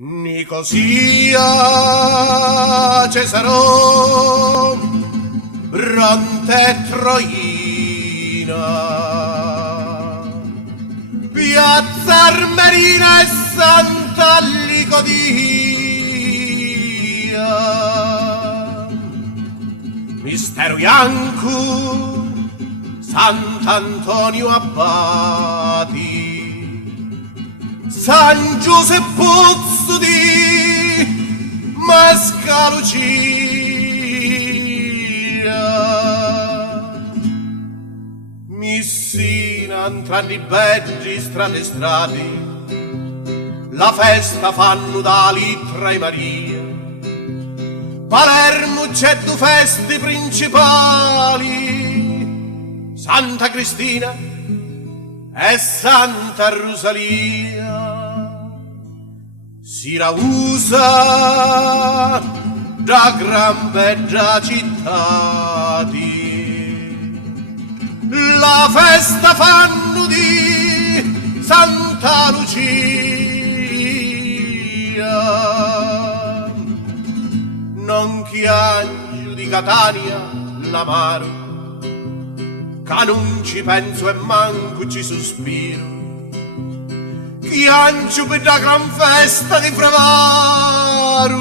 Nicosia, Cesaro, Bronte, Troina, Piazza Armerina e Santa Licodia, Mistero Bianco, Sant'Antonio Abbati, San Giuseppuzzo di Mascalucia, Messina, entrambi beggi, strade e strade, la festa fanno da Litra e Maria. Palermo c'è due feste principali, Santa Cristina e Santa Rosalia. Siracusa da gran bella città, la festa fanno di Santa Lucia, non chiangio di Catania l'amaro, che non ci penso e manco ci sospiro, chiangio per la gran festa di Frevaro,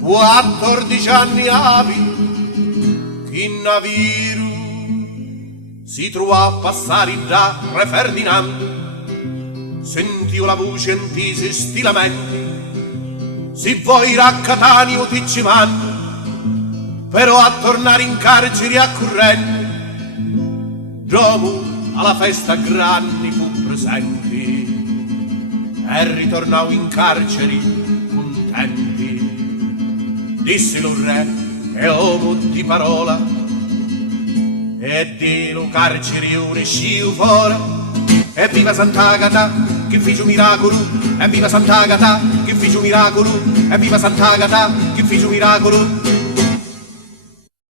14 anni avi, che naviro si trova a passare da Re Ferdinando, sentio la voce in tisi stilamenti, si vuoi a Catania o ti ci mando, però a tornare in carcere a corrente, dopo alla festa grandi fu presenti e ritornavo in carcere contenti. Disse lo re e uomo di parola e di lo carcere un esciu fuori. Evviva Sant'Agata che fece un miracolo, evviva Sant'Agata che fece un miracolo, evviva Sant'Agata che fece un miracolo.